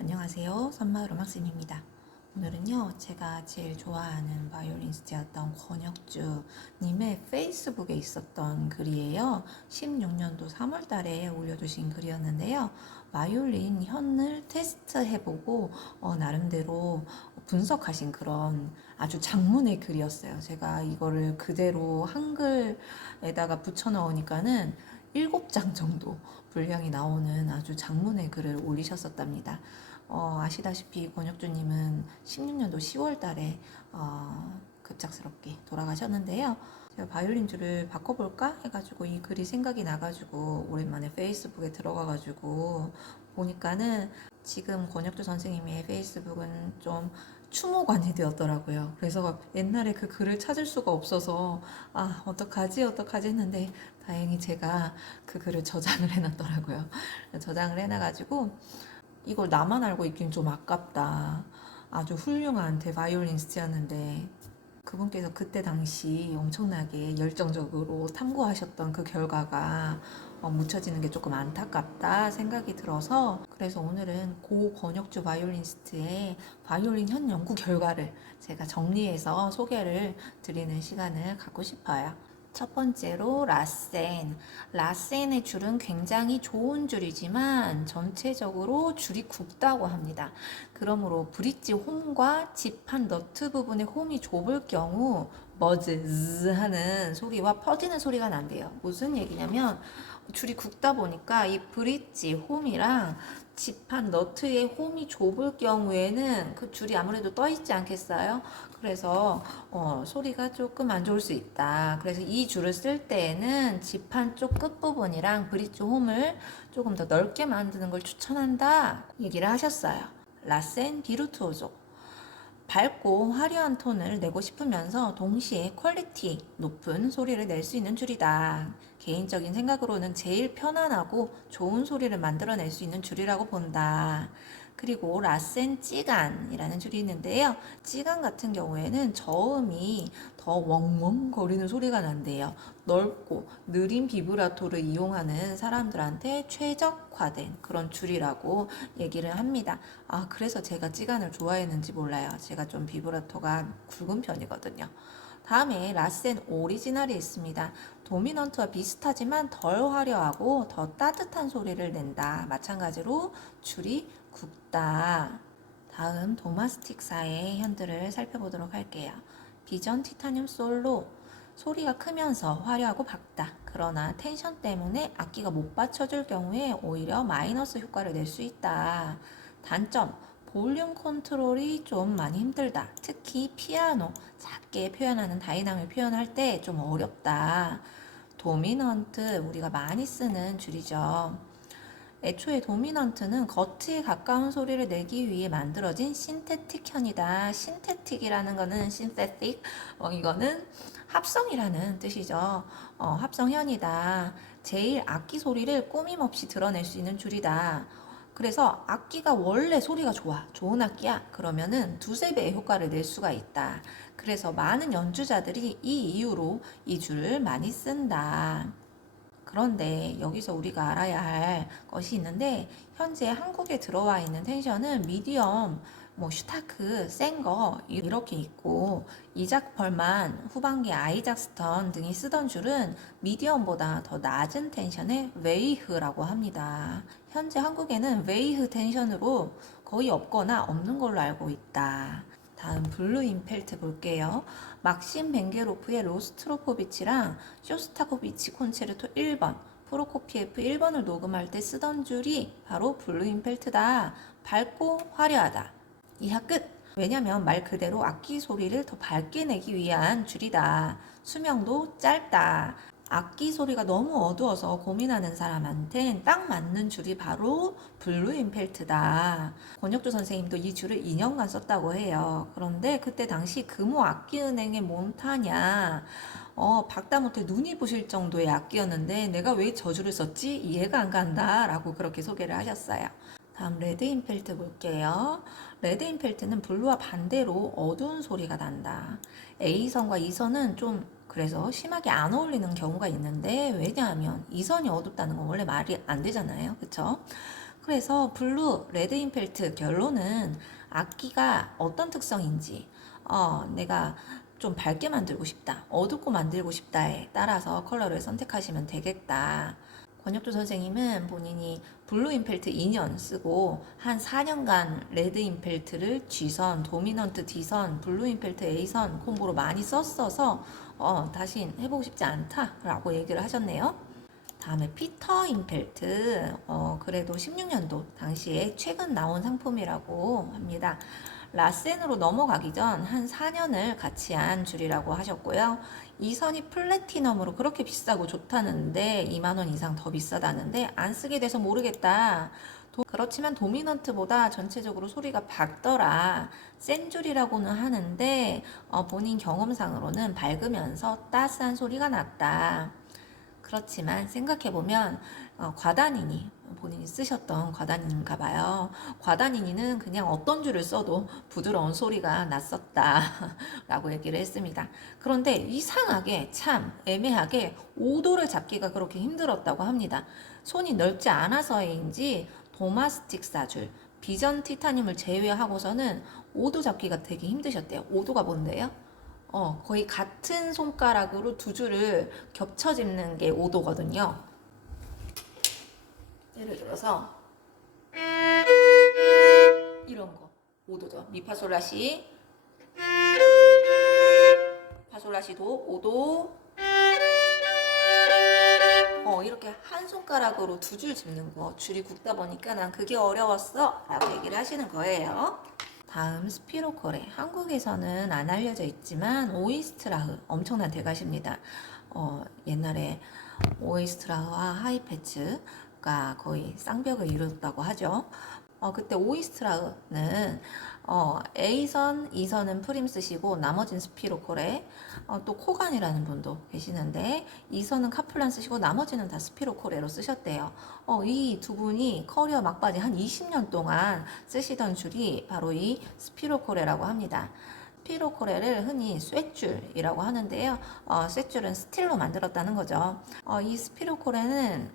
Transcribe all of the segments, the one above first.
안녕하세요. 선마을 음악쌤입니다. 오늘은요, 제가 제일 좋아하는 바이올리니스트였던 권혁주님의 페이스북에 있었던 글이에요. 16년도 3월 달에 올려주신 글이었는데요. 바이올린 현을 테스트해보고 나름대로 분석하신 그런 아주 장문의 글이었어요. 제가 이거를 그대로 한글에다가 붙여 넣으니까는 7장 정도 분량이 나오는 아주 장문의 글을 올리셨었답니다. 아시다시피 권혁주님은 16년도 10월 달에 급작스럽게 돌아가셨는데요. 제가 바이올린 줄을 바꿔볼까 해가지고 이 글이 생각이 나가지고 오랜만에 페이스북에 들어가가지고 보니까는 지금 권혁주 선생님의 페이스북은 좀 추모관이 되었더라고요. 그래서 옛날에 그 글을 찾을 수가 없어서 어떡하지 했는데 다행히 제가 그 글을 저장을 해놨더라고요. 저장을 해놔가지고 이걸 나만 알고 있긴 좀 아깝다. 아주 훌륭한 대바이올리니스트였는데 그분께서 그때 당시 엄청나게 열정적으로 탐구하셨던 그 결과가 묻혀지는 게 조금 안타깝다 생각이 들어서 그래서 오늘은 고 권혁주 바이올리니스트의 바이올린 현 연구 결과를 제가 정리해서 소개를 드리는 시간을 갖고 싶어요. 첫 번째로 라센. 라센의 줄은 굉장히 좋은 줄이지만 전체적으로 줄이 굵다고 합니다. 그러므로 브릿지 홈과 지판 너트 부분의 홈이 좁을 경우 버즈 하는 소리와 퍼지는 소리가 난대요. 무슨 얘기냐면 줄이 굵다 보니까 이 브릿지 홈이랑 지판 너트의 홈이 좁을 경우에는 그 줄이 아무래도 떠 있지 않겠어요? 그래서 소리가 조금 안 좋을 수 있다. 그래서 이 줄을 쓸 때에는 지판 쪽 끝부분이랑 브릿지 홈을 조금 더 넓게 만드는 걸 추천한다. 얘기를 하셨어요. 라센 비르투오조. 밝고 화려한 톤을 내고 싶으면서 동시에 퀄리티 높은 소리를 낼 수 있는 줄이다. 개인적인 생각으로는 제일 편안하고 좋은 소리를 만들어낼 수 있는 줄이라고 본다. 그리고 라센 찌간이라는 줄이 있는데요. 찌간 같은 경우에는 저음이 더 웡웡 거리는 소리가 난대요. 넓고 느린 비브라토를 이용하는 사람들한테 최적화된 그런 줄이라고 얘기를 합니다. 그래서 제가 찌간을 좋아했는지 몰라요. 제가 좀 비브라토가 굵은 편이거든요. 다음에 라센 오리지널이 있습니다. 도미넌트와 비슷하지만 덜 화려하고 더 따뜻한 소리를 낸다. 마찬가지로 줄이 굵다. 다음 도마스틱사의 현들을 살펴보도록 할게요. 비전 티타늄 솔로. 소리가 크면서 화려하고 밝다. 그러나 텐션 때문에 악기가 못 받쳐줄 경우에 오히려 마이너스 효과를 낼 수 있다. 단점, 볼륨 컨트롤이 좀 많이 힘들다. 특히 피아노, 작게 표현하는 다이나믹을 표현할 때 좀 어렵다. 도미넌트, 우리가 많이 쓰는 줄이죠. 애초에 도미넌트는 겉에 가까운 소리를 내기 위해 만들어진 신테틱현이다. 신테틱이라는 거는 신테틱, 이거는 합성이라는 뜻이죠. 합성현이다. 제일 악기 소리를 꾸밈없이 드러낼 수 있는 줄이다. 그래서 악기가 원래 소리가 좋아. 좋은 악기야. 그러면은 두세 배의 효과를 낼 수가 있다. 그래서 많은 연주자들이 이 이유로 이 줄을 많이 쓴다. 그런데 여기서 우리가 알아야 할 것이 있는데 현재 한국에 들어와 있는 텐션은 미디엄, 슈타크, 센 거 이렇게 있고 이작 펄만, 후반기 아이작 스턴 등이 쓰던 줄은 미디엄보다 더 낮은 텐션의 웨이흐라고 합니다. 현재 한국에는 웨이흐 텐션으로 거의 없거나 없는 걸로 알고 있다. 다음 블루 임펠트 볼게요. 막심 벤게로프의 로스트로포비치랑 쇼스타코비치 콘체르토 1번, 프로코피에프 1번을 녹음할 때 쓰던 줄이 바로 블루 임펠트다. 밝고 화려하다. 이하 끝! 왜냐면 말 그대로 악기 소리를 더 밝게 내기 위한 줄이다. 수명도 짧다. 악기 소리가 너무 어두워서 고민하는 사람한텐 딱 맞는 줄이 바로 블루 임펠트다. 권혁주 선생님도 이 줄을 2년간 썼다고 해요. 그런데 그때 당시 금호 악기은행의 몬타냐 박다 못해 눈이 부실 정도의 악기였는데 내가 왜 저 줄을 썼지? 이해가 안 간다 라고 그렇게 소개를 하셨어요. 다음 레드 임펠트 볼게요. 레드 임펠트는 블루와 반대로 어두운 소리가 난다. A선과 2선은 좀 그래서 심하게 안 어울리는 경우가 있는데 왜냐하면 2선이 어둡다는 건 원래 말이 안 되잖아요. 그쵸? 그래서 블루 레드 임펠트 결론은 악기가 어떤 특성인지, 내가 좀 밝게 만들고 싶다, 어둡고 만들고 싶다에 따라서 컬러를 선택하시면 되겠다. 권혁주 선생님은 본인이 블루 임펠트 2년 쓰고 한 4년간 레드 임펠트를 G선, 도미넌트 D선, 블루 임펠트 A선 콤보로 많이 썼어서 다시 해보고 싶지 않다라고 얘기를 하셨네요. 다음에 피터 임펠트, 그래도 16년도 당시에 최근 나온 상품이라고 합니다. 라센으로 넘어가기 전 한 4년을 같이 한 줄이라고 하셨고요. 이 선이 플래티넘으로 그렇게 비싸고 좋다는데 2만 원 이상 더 비싸다는데 안 쓰게 돼서 모르겠다. 그렇지만 도미넌트보다 전체적으로 소리가 밝더라. 센 줄이라고는 하는데 본인 경험상으로는 밝으면서 따스한 소리가 났다. 그렇지만 생각해보면 과다니니 본인이 쓰셨던 과다니인가 봐요. 과다니니는 그냥 어떤 줄을 써도 부드러운 소리가 났었다 라고 얘기를 했습니다. 그런데 이상하게 참 애매하게 5도를 잡기가 그렇게 힘들었다고 합니다. 손이 넓지 않아서인지 도마스틱 사줄 비전 티타늄을 제외하고서는 5도 잡기가 되게 힘드셨대요. 5도가 뭔데요? 거의 같은 손가락으로 두 줄을 겹쳐 짚는 게 5도거든요. 예를 들어서 이런 거 5도죠. 미파솔라시 파솔라시도 5도. 이렇게 한 손가락으로 두 줄 짚는 거 줄이 굵다 보니까 난 그게 어려웠어 라고 얘기를 하시는 거예요. 다음 스피로코레. 한국에서는 안 알려져 있지만 오이스트라흐 엄청난 대가십니다. 옛날에 오이스트라흐와 하이패츠가 거의 쌍벽을 이뤘다고 하죠. 그때 오이스트라흐는 A선, 2선은 프림 쓰시고 나머지는 스피로코레, 또 코간이라는 분도 계시는데 2선은 카플란 쓰시고 나머지는 다 스피로코레로 쓰셨대요. 이 두 분이 커리어 막바지 한 20년 동안 쓰시던 줄이 바로 이 스피로코레라고 합니다. 스피로코레를 흔히 쇠줄이라고 하는데요. 쇠줄은 스틸로 만들었다는 거죠. 이 스피로코레는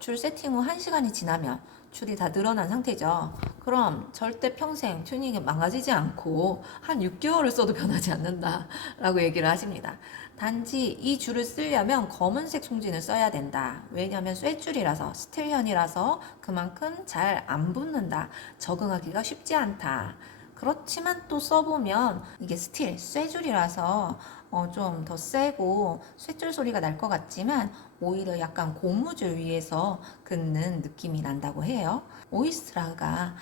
줄 세팅 후 1시간이 지나면 줄이 다 늘어난 상태죠. 그럼 절대 평생 튜닝이 망가지지 않고 한 6개월을 써도 변하지 않는다 라고 얘기를 하십니다. 단지 이 줄을 쓰려면 검은색 송진을 써야 된다. 왜냐하면 쇠줄이라서 스틸현이라서 그만큼 잘 안 붙는다. 적응하기가 쉽지 않다. 그렇지만 또 써보면 이게 스틸, 쇠줄이라서 좀 더 세고 쇠줄 소리가 날 것 같지만 오히려 약간 고무줄 위에서 긋는 느낌이 난다고 해요. 오이스트라가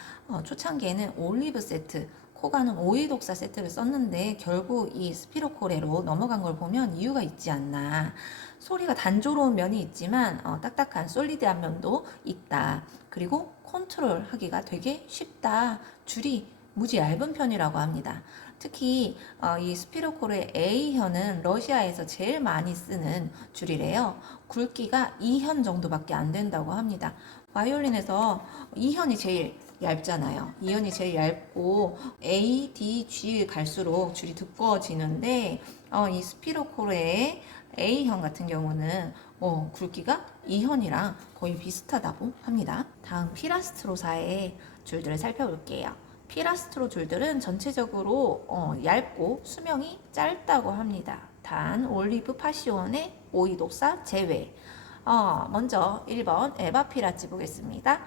초창기에는 올리브 세트, 코가는 오이 독사 세트를 썼는데 결국 이 스피로코레로 넘어간 걸 보면 이유가 있지 않나. 소리가 단조로운 면이 있지만 딱딱한 솔리드한 면도 있다. 그리고 컨트롤 하기가 되게 쉽다. 줄이 무지 얇은 편이라고 합니다. 특히 이 스피로코르의 A현은 러시아에서 제일 많이 쓰는 줄이래요. 굵기가 2현 정도밖에 안 된다고 합니다. 바이올린에서 2현이 제일 얇잖아요. 2현이 제일 얇고 A, D, G 갈수록 줄이 두꺼워지는데 이 스피로코르의 A현 같은 경우는 굵기가 2현이랑 거의 비슷하다고 합니다. 다음 피라스트로사의 줄들을 살펴볼게요. 피라스트로 줄들은 전체적으로 얇고 수명이 짧다고 합니다. 단 올리브 파시온의 오이 독사 제외. 먼저 1번 에바피라치 보겠습니다.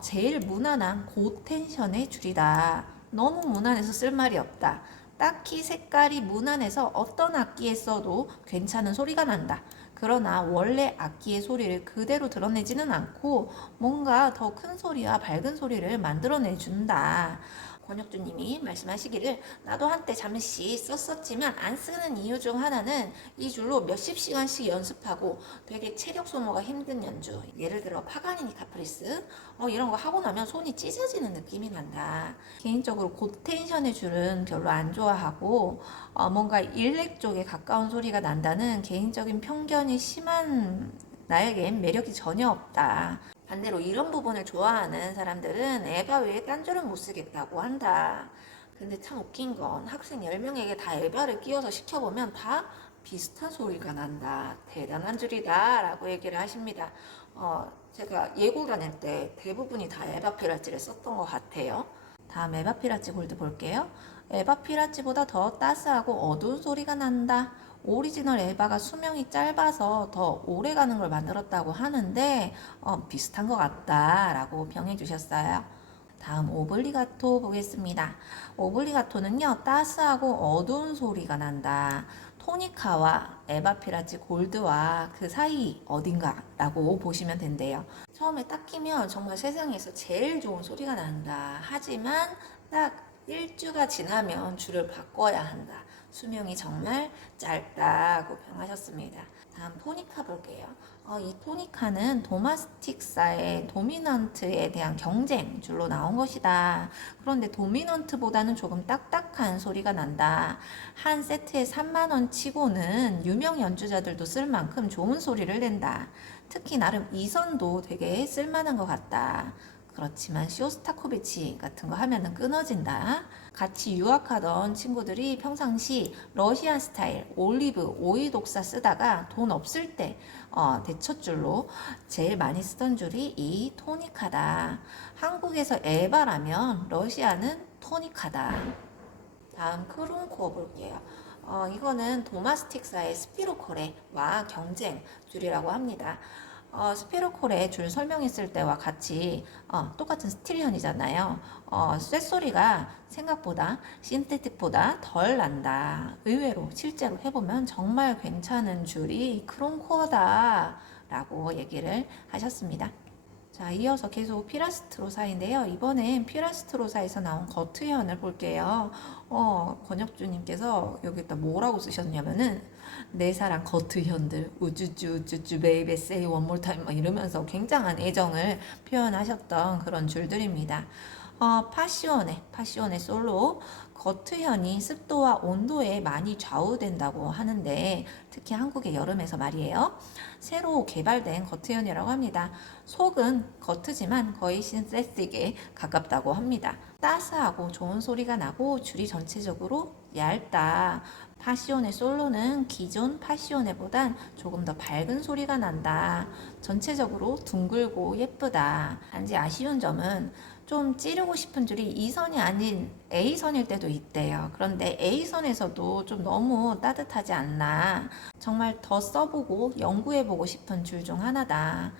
제일 무난한 고텐션의 줄이다. 너무 무난해서 쓸 말이 없다. 딱히 색깔이 무난해서 어떤 악기에 써도 괜찮은 소리가 난다. 그러나 원래 악기의 소리를 그대로 드러내지는 않고 뭔가 더 큰 소리와 밝은 소리를 만들어내준다. 권혁주님이 말씀하시기를 나도 한때 잠시 썼었지만 안 쓰는 이유 중 하나는 이 줄로 몇십 시간씩 연습하고 되게 체력 소모가 힘든 연주, 예를 들어 파가니니 카프리스 이런 거 하고 나면 손이 찢어지는 느낌이 난다. 개인적으로 고텐션의 줄은 별로 안 좋아하고 뭔가 일렉 쪽에 가까운 소리가 난다는 개인적인 편견이 심한 나에겐 매력이 전혀 없다. 반대로 이런 부분을 좋아하는 사람들은 에바 외에 딴 줄은 못 쓰겠다고 한다. 근데 참 웃긴 건 학생 10명에게 다 에바를 끼워서 시켜보면 다 비슷한 소리가 난다. 대단한 줄이다 라고 얘기를 하십니다. 제가 예고 다닐 때 대부분이 다 에바피라치를 썼던 것 같아요. 다음 에바피라치 골드 볼게요. 에바피라치보다 더 따스하고 어두운 소리가 난다. 오리지널 에바가 수명이 짧아서 더 오래 가는 걸 만들었다고 하는데 비슷한 것 같다라고 평해 주셨어요. 다음 오블리가토 보겠습니다. 오블리가토는요, 따스하고 어두운 소리가 난다. 토니카와 에바피라치 골드와 그 사이 어딘가라고 보시면 된대요. 처음에 딱 끼면 정말 세상에서 제일 좋은 소리가 난다. 하지만 딱 일주가 지나면 줄을 바꿔야 한다. 수명이 정말 짧다고 평하셨습니다. 다음 토니카 볼게요. 이 토니카는 도마스틱사의 도미넌트에 대한 경쟁 줄로 나온 것이다. 그런데 도미넌트보다는 조금 딱딱한 소리가 난다. 한 세트에 3만 원 치고는 유명 연주자들도 쓸 만큼 좋은 소리를 낸다. 특히 나름 이선도 되게 쓸만한 것 같다. 그렇지만 쇼스타코비치 같은 거 하면은 끊어진다. 같이 유학하던 친구들이 평상시 러시안 스타일 올리브 오이 독사 쓰다가 돈 없을 때 대처줄로 제일 많이 쓰던 줄이 이 토니카다. 한국에서 에바라면 러시아는 토니카다. 다음 크론코어 볼게요. 이거는 도마스틱사의 스피로코레와 경쟁 줄이라고 합니다. 스피로콜의 줄 설명했을 때와 같이 똑같은 스틸현이잖아요. 쇳소리가 생각보다 신테틱보다 덜 난다. 의외로 실제로 해보면 정말 괜찮은 줄이 크론코어다 라고 얘기를 하셨습니다. 자, 이어서 계속 피라스트로사인데요. 이번엔 피라스트로사에서 나온 거트현을 볼게요. 권혁주님께서 여기다 뭐라고 쓰셨냐면은 내 사랑 거트현들 우쭈쭈 우쭈쭈 베이베 세이 원몰 타임 이러면서 굉장한 애정을 표현하셨던 그런 줄들입니다. 파시오네 솔로 거트현이 습도와 온도에 많이 좌우된다고 하는데 특히 한국의 여름에서 말이에요. 새로 개발된 거트현이라고 합니다. 속은 겉이지만 거의 신세틱에 가깝다고 합니다. 따스하고 좋은 소리가 나고 줄이 전체적으로 얇다. 파시오네 솔로는 기존 파시오네보단 조금 더 밝은 소리가 난다. 전체적으로 둥글고 예쁘다. 단지 아쉬운 점은 좀 찌르고 싶은 줄이 2선이 아닌 A선일 때도 있대요. 그런데 A선에서도 좀 너무 따뜻하지 않나. 정말 더 써보고 연구해보고 싶은 줄 중 하나다.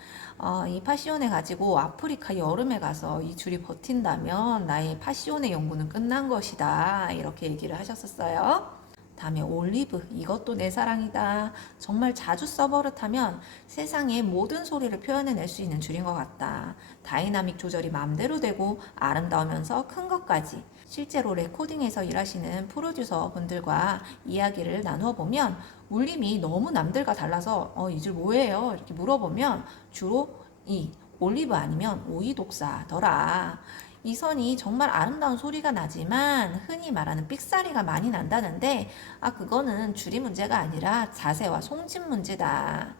이 파시오네 가지고 아프리카 여름에 가서 이 줄이 버틴다면 나의 파시오네 연구는 끝난 것이다. 이렇게 얘기를 하셨었어요. 다음에 올리브, 이것도 내 사랑이다. 정말 자주 써버릇하면 세상의 모든 소리를 표현해낼 수 있는 줄인 것 같다. 다이나믹 조절이 마음대로 되고 아름다우면서 큰 것까지. 실제로 레코딩에서 일하시는 프로듀서 분들과 이야기를 나누어 보면 울림이 너무 남들과 달라서 이 줄 뭐예요? 이렇게 물어보면 주로 이 올리브 아니면 오이 독사더라. 이 선이 정말 아름다운 소리가 나지만 흔히 말하는 삑사리가 많이 난다는데 그거는 줄이 문제가 아니라 자세와 송진 문제다.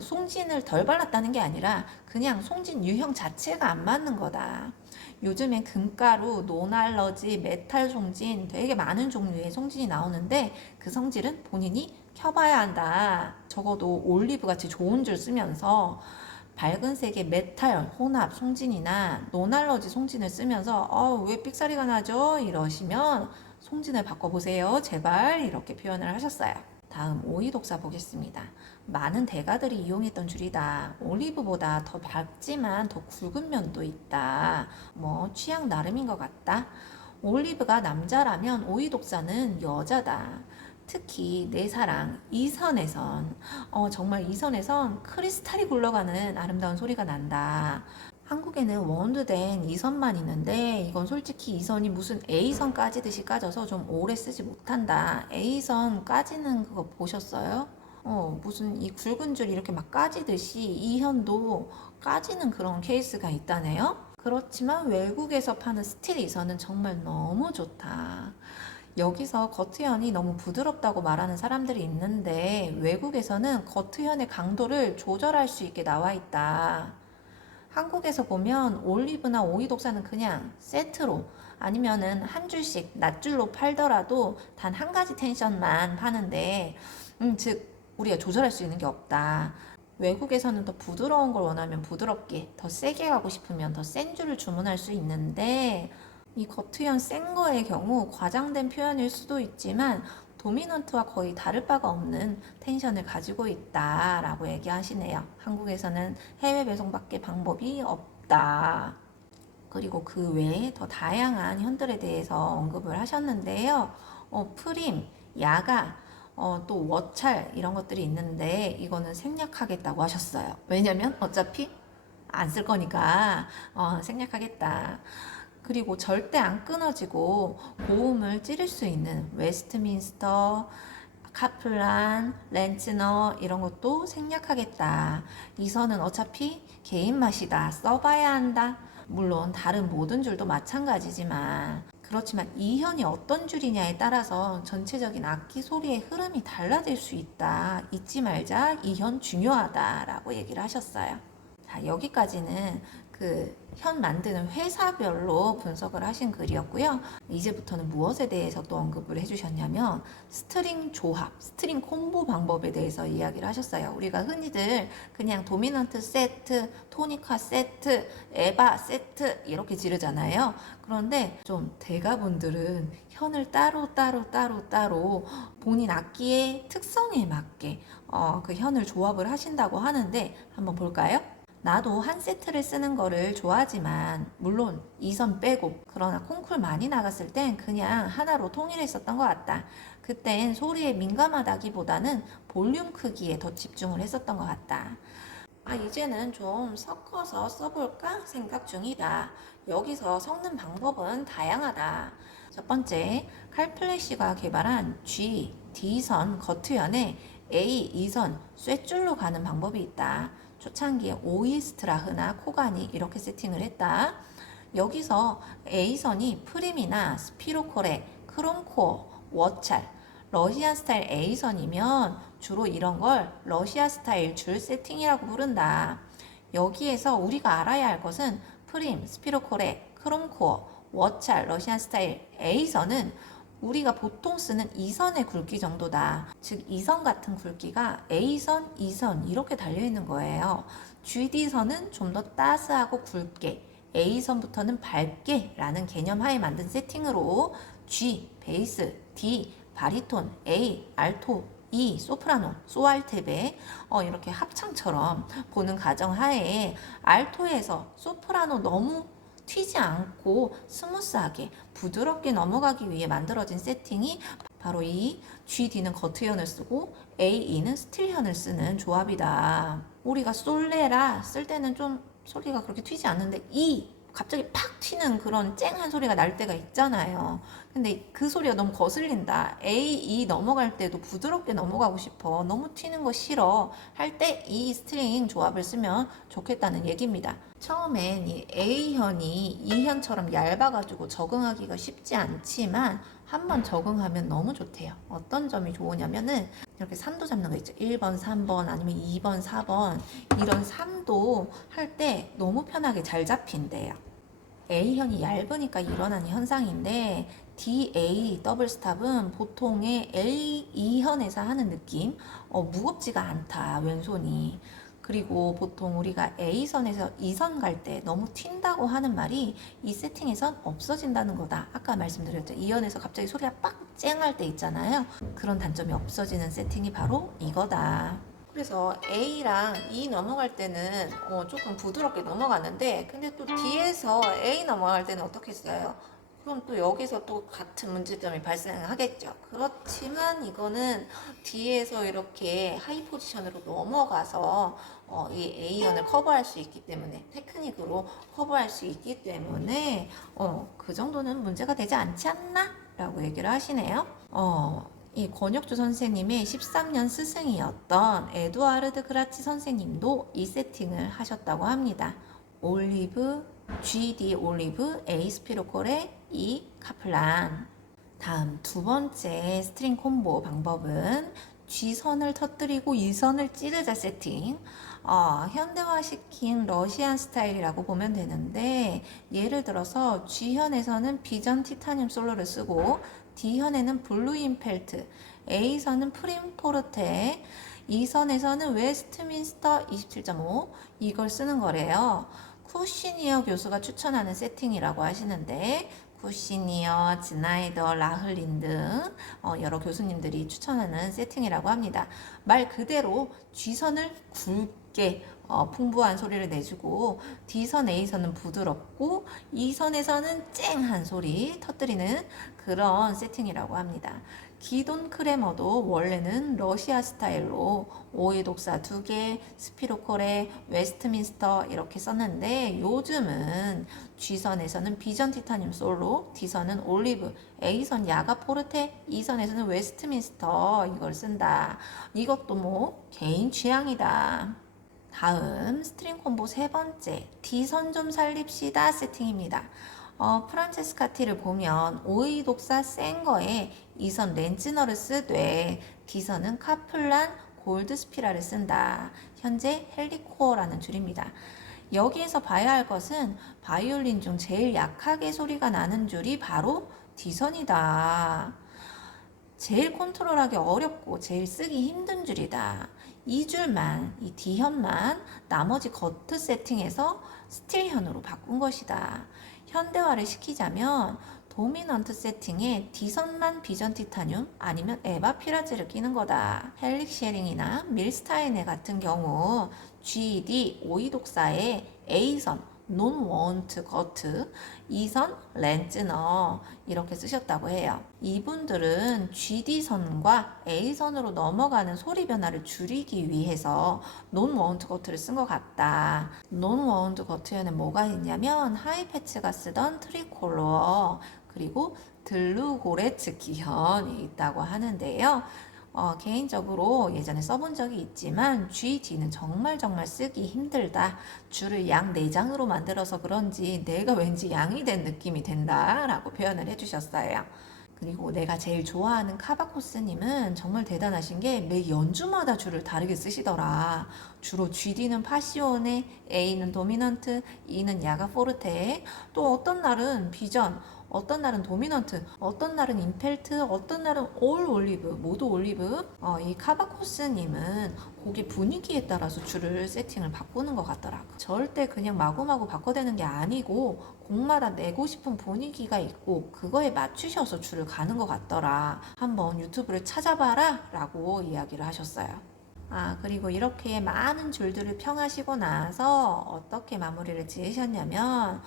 송진을 덜 발랐다는 게 아니라 그냥 송진 유형 자체가 안 맞는 거다. 요즘엔 금가루, 노날러지, 메탈 송진 되게 많은 종류의 송진이 나오는데 그 성질은 본인이 켜봐야 한다. 적어도 올리브 같이 좋은 줄 쓰면서 밝은 색의 메탈, 혼합, 송진이나 노날러지 송진을 쓰면서 왜 삑사리가 나죠? 이러시면 송진을 바꿔보세요. 제발 이렇게 표현을 하셨어요. 다음 오이 독사 보겠습니다. 많은 대가들이 이용했던 줄이다. 올리브보다 더 밝지만 더 굵은 면도 있다. 뭐 취향 나름인 것 같다. 올리브가 남자라면 오이 독사는 여자다. 특히 내 사랑 이선에선 정말 이선에선 크리스탈이 굴러가는 아름다운 소리가 난다. 한국에는 원두된 이선만 있는데 이건 솔직히 이선이 무슨 A선 까지듯이 까져서 좀 오래 쓰지 못한다. A선 까지는 그거 보셨어요? 무슨 이 굵은 줄 이렇게 막 까지듯이 이현도 까지는 그런 케이스가 있다네요. 그렇지만 외국에서 파는 스틸 이선은 정말 너무 좋다. 여기서 겉트현이 너무 부드럽다고 말하는 사람들이 있는데 외국에서는 겉트현의 강도를 조절할 수 있게 나와 있다. 한국에서 보면 올리브나 오이 독사는 그냥 세트로 아니면은 한 줄씩 낱줄로 팔더라도 단 한 가지 텐션만 파는데 즉 우리가 조절할 수 있는 게 없다. 외국에서는 더 부드러운 걸 원하면 부드럽게, 더 세게 가고 싶으면 더 센 줄을 주문할 수 있는데, 이 겉트현 센 거의 경우 과장된 표현일 수도 있지만 도미넌트와 거의 다를 바가 없는 텐션을 가지고 있다라고 얘기하시네요. 한국에서는 해외 배송밖에 방법이 없다. 그리고 그 외에 더 다양한 현들에 대해서 언급을 하셨는데요. 프림, 야가, 또 워찰 이런 것들이 있는데 이거는 생략하겠다고 하셨어요. 왜냐면 어차피 안 쓸 거니까 생략하겠다. 그리고 절대 안 끊어지고 고음을 찌를 수 있는 웨스트민스터, 카플란, 렌츠너 이런 것도 생략하겠다. 이 선은 어차피 개인 맛이다. 써봐야 한다. 물론 다른 모든 줄도 마찬가지지만 그렇지만 이 현이 어떤 줄이냐에 따라서 전체적인 악기 소리의 흐름이 달라질 수 있다. 잊지 말자. 이 현 중요하다라고 얘기를 하셨어요. 자, 여기까지는 그 현 만드는 회사별로 분석을 하신 글이었고요. 이제부터는 무엇에 대해서 또 언급을 해주셨냐면 스트링 조합, 스트링 콤보 방법에 대해서 이야기를 하셨어요. 우리가 흔히들 그냥 도미넌트 세트, 토니카 세트, 에바 세트 이렇게 지르잖아요. 그런데 좀 대가분들은 현을 따로 본인 악기의 특성에 맞게 그 현을 조합을 하신다고 하는데 한번 볼까요? 나도 한 세트를 쓰는 거를 좋아하지만 물론 2선 빼고 그러나 콩쿨 많이 나갔을 땐 그냥 하나로 통일했었던 것 같다. 그땐 소리에 민감하다기보다는 볼륨 크기에 더 집중을 했었던 것 같다. 이제는 좀 섞어서 써볼까 생각 중이다. 여기서 섞는 방법은 다양하다. 첫 번째, 칼플래시가 개발한 G, D선 겉트연에 A, 2선 쇳줄로 가는 방법이 있다. 초창기에 오이스트라흐나 코가니 이렇게 세팅을 했다. 여기서 A선이 프림이나 스피로코레, 크롬코어, 워찰, 러시아 스타일 A선이면 주로 이런 걸 러시아 스타일 줄 세팅이라고 부른다. 여기에서 우리가 알아야 할 것은 프림, 스피로코레, 크롬코어, 워찰, 러시아 스타일 A선은 우리가 보통 쓰는 2선의 굵기 정도다. 즉 2선 같은 굵기가 A선, 2선 이렇게 달려있는 거예요. GD선은 좀 더 따스하고 굵게, A선부터는 밝게 라는 개념 하에 만든 세팅으로 G, 베이스, D, 바리톤, A, 알토, E, 소프라노, 소알테베 이렇게 합창처럼 보는 가정 하에 알토에서 소프라노 너무 튀지 않고 스무스하게 부드럽게 넘어가기 위해 만들어진 세팅이 바로 이 GD는 겉트현을 쓰고 AE는 스틸현을 쓰는 조합이다. 우리가 솔레라 쓸 때는 좀 소리가 그렇게 튀지 않는데 갑자기 팍 튀는 그런 쨍한 소리가 날 때가 있잖아요. 근데 그 소리가 너무 거슬린다. A, E 넘어갈 때도 부드럽게 넘어가고 싶어. 너무 튀는 거 싫어. 할 때 이 스트링 조합을 쓰면 좋겠다는 얘기입니다. 처음엔 이 A현이 E현처럼 얇아가지고 적응하기가 쉽지 않지만 한번 적응하면 너무 좋대요. 어떤 점이 좋으냐면은 이렇게 3도 잡는 거 있죠. 1번, 3번 아니면 2번, 4번 이런 3도 할 때 너무 편하게 잘 잡힌대요. A현이 얇으니까 일어나는 현상인데 DA 더블 스탑은 보통의 L2현에서 하는 느낌 무겁지가 않다 왼손이. 그리고 보통 우리가 A선에서 2선 갈 때 너무 튄다고 하는 말이 이 세팅에선 없어진다는 거다. 아까 말씀드렸죠. 2현에서 갑자기 소리가 빡 쨍할 때 있잖아요. 그런 단점이 없어지는 세팅이 바로 이거다. 그래서 A랑 E 넘어갈 때는 조금 부드럽게 넘어가는데 근데 또 D에서 A 넘어갈 때는 어떻게 써요? 그럼 또 여기서 또 같은 문제점이 발생하겠죠. 그렇지만 이거는 D에서 이렇게 하이 포지션으로 넘어가서 이 A연을 커버할 수 있기 때문에 테크닉으로 커버할 수 있기 때문에 그 정도는 문제가 되지 않지 않나? 라고 얘기를 하시네요. 이 권혁주 선생님의 13년 스승이었던 에두아르드 그라치 선생님도 이 세팅을 하셨다고 합니다. 올리브, GD 올리브, A 스피로콜의 E 카플란. 다음 두 번째 스트링 콤보 방법은 G선을 터뜨리고 2선을 찌르자 세팅. 현대화시킨 러시안 스타일이라고 보면 되는데 예를 들어서 G현에서는 비전 티타늄 솔로를 쓰고 D현에는 블루 임펠트, A선은 프림 포르테, 이 선에서는 웨스트민스터 27.5 이걸 쓰는 거래요. 쿠시니어 교수가 추천하는 세팅이라고 하시는데 쿠시니어, 즈나이더, 라흘린 등 여러 교수님들이 추천하는 세팅이라고 합니다. 말 그대로 G선을 굵게 풍부한 소리를 내주고 D선, A선은 부드럽고 E선에서는 쨍한 소리 터뜨리는 그런 세팅이라고 합니다. 기돈 크레머도 원래는 러시아 스타일로 오이 독사 2개, 스피로콜에 웨스트민스터 이렇게 썼는데 요즘은 G선에서는 비전 티타늄 솔로, D선은 올리브, A선 야가 포르테, E선에서는 웨스트민스터 이걸 쓴다. 이것도 뭐 개인 취향이다. 다음 스트링 콤보 세 번째 D선 좀 살립시다 세팅입니다. 프란체스카티를 보면 오의 독사 센 거에 2선 렌즈너를 쓰되 D선은 카플란 골드 스피라를 쓴다. 현재 헬리코어라는 줄입니다. 여기에서 봐야 할 것은 바이올린 중 제일 약하게 소리가 나는 줄이 바로 D선이다. 제일 컨트롤하기 어렵고 제일 쓰기 힘든 줄이다. 이 줄만, 이 D현만 나머지 거트 세팅에서 스틸현으로 바꾼 것이다. 현대화를 시키자면 도미넌트 세팅에 D선만 비전 티타늄 아니면 에바 피라즈를 끼는 거다. 헬릭 쉐링이나 밀스타이네 같은 경우 G, D, 오이 독사에 A선 논 원트 거트 2선 렌즈너 이렇게 쓰셨다고 해요. 이분들은 GD선과 A선으로 넘어가는 소리 변화를 줄이기 위해서 논 원트 거트를 쓴 것 같다. 논 원트 거트에는 뭐가 있냐면 하이패츠가 쓰던 트리콜러 그리고 들루고레츠키현이 있다고 하는데요. 개인적으로 예전에 써본 적이 있지만 GD는 정말 쓰기 힘들다. 줄을 양 4장으로 만들어서 그런지 내가 왠지 양이 된 느낌이 된다 라고 표현을 해주셨어요. 그리고 내가 제일 좋아하는 카바코스님은 정말 대단하신 게 매 연주마다 줄을 다르게 쓰시더라. 주로 GD는 파시오네, A는 도미넌트, E는 야가 포르테, 또 어떤 날은 비전, 어떤 날은 도미넌트, 어떤 날은 임펠트, 어떤 날은 올 올리브, 모두 올리브. 이 카바코스님은 곡의 분위기에 따라서 줄을 세팅을 바꾸는 것 같더라고. 절대 그냥 마구마구 바꿔대는 게 아니고 곡마다 내고 싶은 분위기가 있고 그거에 맞추셔서 줄을 가는 것 같더라. 한번 유튜브를 찾아봐라 라고 이야기를 하셨어요. 그리고 이렇게 많은 줄들을 평하시고 나서 어떻게 마무리를 지으셨냐면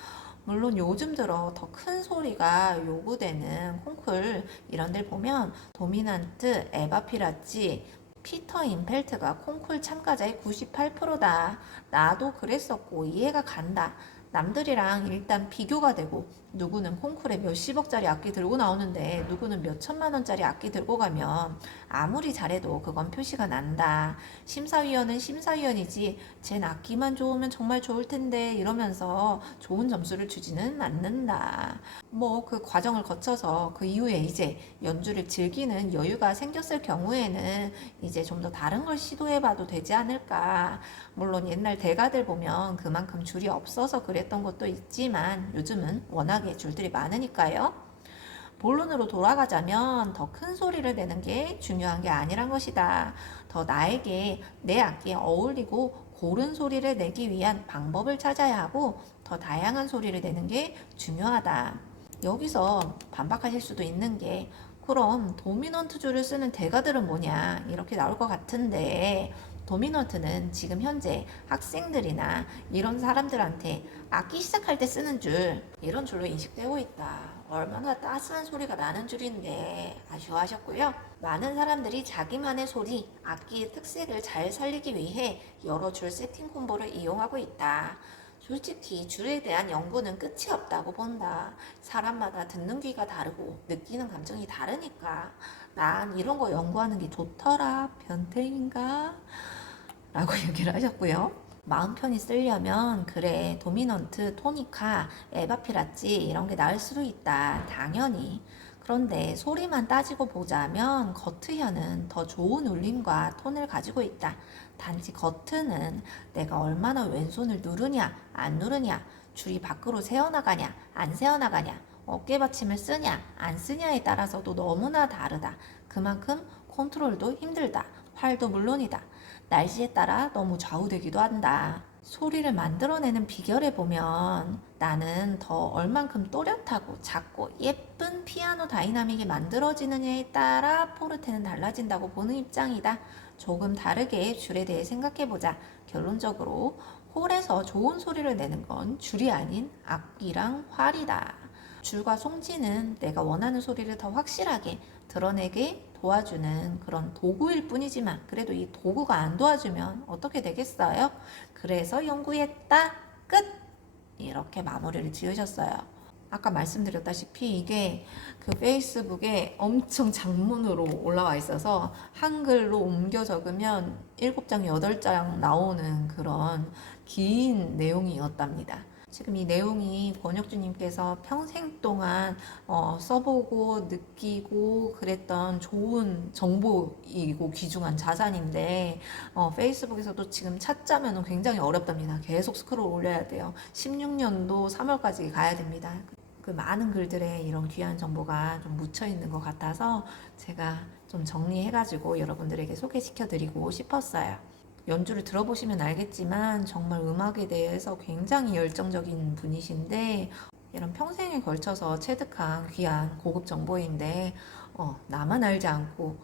물론 요즘 들어 더 큰 소리가 요구되는 콩쿨 이런 데를 보면 도미넌트, 에바피라치, 피터 임펠트가 콩쿨 참가자의 98%다. 나도 그랬었고 이해가 간다. 남들이랑 일단 비교가 되고 누구는 콩쿨에 몇십억짜리 악기 들고 나오는데 누구는 몇천만 원짜리 악기 들고 가면 아무리 잘해도 그건 표시가 난다. 심사위원은 심사위원이지 쟨 악기만 좋으면 정말 좋을 텐데 이러면서 좋은 점수를 주지는 않는다. 뭐 그 과정을 거쳐서 그 이후에 이제 연주를 즐기는 여유가 생겼을 경우에는 이제 좀 더 다른 걸 시도해봐도 되지 않을까. 물론 옛날 대가들 보면 그만큼 줄이 없어서 그랬던 것도 있지만 요즘은 워낙에 줄들이 많으니까요. 본론으로 돌아가자면 더 큰 소리를 내는 게 중요한 게 아니란 것이다. 더 나에게 내 악기에 어울리고 고른 소리를 내기 위한 방법을 찾아야 하고 더 다양한 소리를 내는 게 중요하다. 여기서 반박하실 수도 있는 게 그럼 도미넌트 줄을 쓰는 대가들은 뭐냐 이렇게 나올 것 같은데 도미넌트는 지금 현재 학생들이나 이런 사람들한테 악기 시작할 때 쓰는 줄 이런 줄로 인식되고 있다. 얼마나 따스한 소리가 나는 줄인데 아쉬워하셨고요. 많은 사람들이 자기만의 소리, 악기의 특색을 잘 살리기 위해 여러 줄 세팅 콤보를 이용하고 있다. 솔직히 줄에 대한 연구는 끝이 없다고 본다. 사람마다 듣는 귀가 다르고 느끼는 감정이 다르니까 난 이런 거 연구하는 게 좋더라. 변태인가? 라고 얘기를 하셨고요. 마음 편히 쓰려면 그래 도미넌트, 토니카, 에바피라치 이런 게 나을 수도 있다. 당연히. 그런데 소리만 따지고 보자면 거트현은 더 좋은 울림과 톤을 가지고 있다. 단지 거트는 내가 얼마나 왼손을 누르냐 안 누르냐 줄이 밖으로 새어나가냐 안 새어나가냐 어깨 받침을 쓰냐 안 쓰냐에 따라서도 너무나 다르다. 그만큼 컨트롤도 힘들다. 활도 물론이다. 날씨에 따라 너무 좌우되기도 한다. 소리를 만들어내는 비결에 보면 나는 더 얼만큼 또렷하고 작고 예쁜 피아노 다이나믹이 만들어지느냐에 따라 포르테는 달라진다고 보는 입장이다. 조금 다르게 줄에 대해 생각해보자. 결론적으로 홀에서 좋은 소리를 내는 건 줄이 아닌 악기랑 활이다. 줄과 송지는 내가 원하는 소리를 더 확실하게 드러내게 도와주는 그런 도구일 뿐이지만 그래도 이 도구가 안 도와주면 어떻게 되겠어요? 그래서 연구했다. 끝! 이렇게 마무리를 지으셨어요. 아까 말씀드렸다시피 이게 그 페이스북에 엄청 장문으로 올라와 있어서 한글로 옮겨 적으면 7장, 8장 나오는 그런 긴 내용이었답니다. 지금 이 내용이 권혁주님께서 평생 동안 써보고 느끼고 그랬던 좋은 정보이고 귀중한 자산인데 페이스북에서도 지금 찾자면 굉장히 어렵답니다. 계속 스크롤 올려야 돼요. 16년도 3월까지 가야 됩니다. 그 많은 글들에 이런 귀한 정보가 좀 묻혀 있는 것 같아서 제가 좀 정리해가지고 여러분들에게 소개시켜 드리고 싶었어요. 연주를 들어보시면 알겠지만 정말 음악에 대해서 굉장히 열정적인 분이신데 이런 평생에 걸쳐서 체득한 귀한 고급 정보인데 나만 알지 않고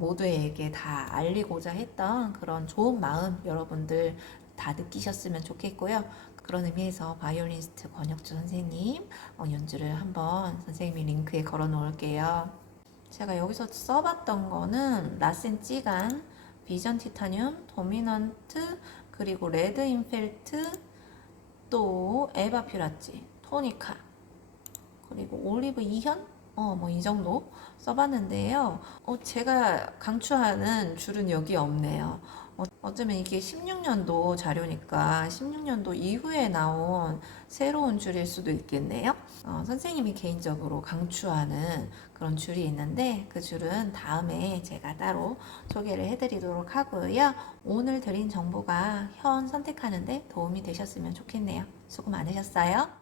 모두에게 다 알리고자 했던 그런 좋은 마음 여러분들 다 느끼셨으면 좋겠고요. 그런 의미에서 바이올리니스트 권혁주 선생님 연주를 한번 선생님이 링크에 걸어 놓을게요. 제가 여기서 써봤던 거는 라센 찌간, 비전 티타늄, 도미넌트, 그리고 레드 인펠트, 또 에바 퓨라치, 토니카, 그리고 올리브 이현? 뭐 이 정도 써봤는데요. 제가 강추하는 줄은 여기 없네요. 어쩌면 이게 16년도 자료니까 16년도 이후에 나온 새로운 줄일 수도 있겠네요. 선생님이 개인적으로 강추하는 그런 줄이 있는데 그 줄은 다음에 제가 따로 소개를 해드리도록 하고요. 오늘 드린 정보가 현 선택하는데 도움이 되셨으면 좋겠네요. 수고 많으셨어요.